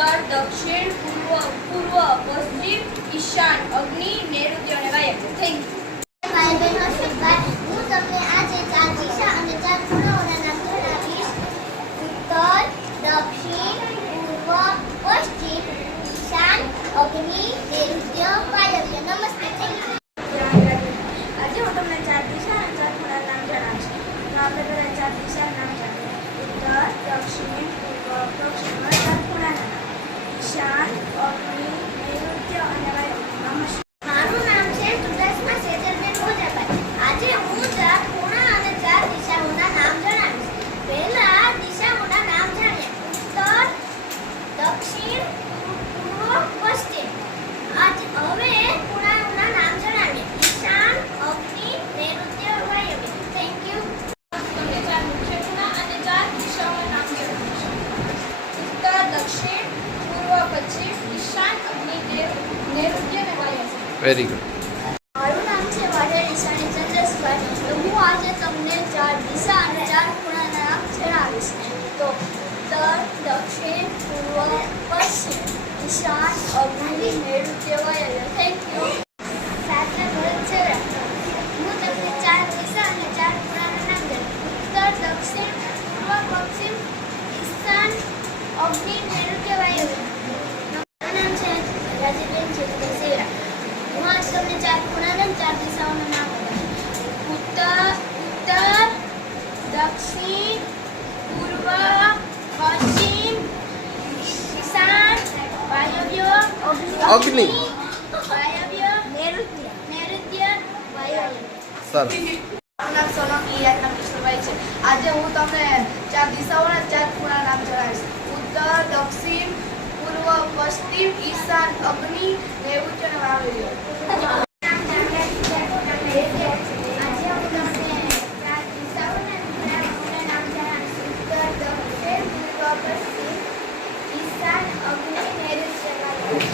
उत्तर, दक्षिण, पूर्व, पश्चिम, ईशान, अग्नि, नैऋत्य અને વાયવ્ય. Thank you. ભાઈ બહેનો શ્રીભાઈ, હું તમને આજે 4 દિશા અને 4 ખૂણાઓના નામ જણાવીશ. ઉત્તર, દક્ષિણ, પૂર્વ, પશ્ચિમ, ઈશાન, અગ્નિ, નૈઋત્ય, વાયવ્ય. નમસ્તે. આજે હું તમને 4 દિશા અને 4 ખૂણાના નામ જણાવીશ. તો આપણે પહેલા 4 દિશાના નામ જાણીએ. ઉત્તર, દક્ષિણ, પૂર્વ, પશ્ચિમ, 4 ખૂણાના નામ. ઈશાન, અગ્નિ, નૈઋત્ય અને વાયવ્ય. નમસ્કાર. મારું નામ છે ચુડાસમા સેજલબેન ઓઝાભાઈ. આજે હું 4 ખૂણા અને 4 દિશાઓના નામ જણાવીશ. પહેલા દિશાઓના નામ જાણીએ. ઉત્તર, દક્ષિણ, પૂર્વ, પશ્ચિમ. હવે ખૂણાઓના નામ જણાવીએ. ઈશાન, અગ્નિ, નૈઋત્ય, વાયવ્ય. Thank you. તમને 4 મુખ્ય ખૂણા અને 4 દિશાઓના નામ જણાવીશ. ઉત્તર, દક્ષિણ, પૂર્વ, પશ્ચિમ, ઈશાન, અગ્નિ, નૈઋત્ય અને વાયવ્ય. Very good. મારું નામ છે વાઢેર ઈશાની ચંદ્રેશભાઈ. તો હું આજે તમને 4 દિશા અને 4 ખૂણાના નામ જણાવીશ. તો ઉત્તર, દક્ષિણ, પૂર્વ, પશ્ચિમ, ઈશાન, અગ્નિ, નૈઋત્ય, વાયવ્ય. Thank you. સાથે ભરત છેવડા. હું તમને 4 દિશા અને 4 ખૂણાના નામ જણાવીશ. ઉત્તર, દક્ષિણ, પૂર્વ, પશ્ચિમ, ઈશાન, અગ્નિ, નૈઋત્ય, વાયવ્ય. મારું નામ છે રાજીબેન છેવડા. હું આજ તમને 4 ખૂણાના અને 4 દિશાઓના નામ બતાવીશ. ઉત્તર, દક્ષિણ, પૂર્વ, પશ્ચિમ, ઈશાન, વાયવ્ય, અગ્નિ. વાયવ્ય, નૈઋત્ય, વાયવ્ય. સરસ. મારું નામ સોલંકી યાતના કૃષ્ણભાઈ છે. આજે હું તમને 4 દિશાઓના 4 ખૂણાના નામ જણાવીશ. ઉત્તર, દક્ષિણ, પૂર્વ, પશ્ચિમ, ઈશાન, અગ્નિ, નૈઋત્ય અને વાયવ્ય.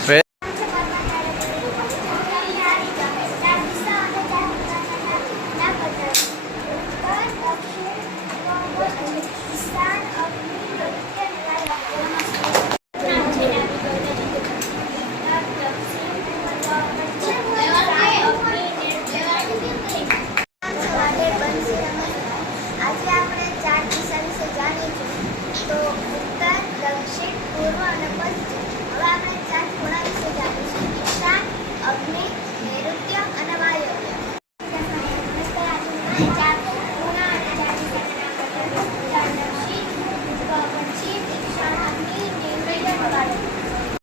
Very આજે આપણે 4 દિશા વિશે જાણીશું. તો ઉત્તર, દક્ષિણ, પૂર્વ અને પશ્ચિમ. હવે આપણે 4 ખૂણા વિશે જાણીશું. ઈશાન, અગ્નિ, નૈઋત્ય અને વાયવ્ય. આજે 4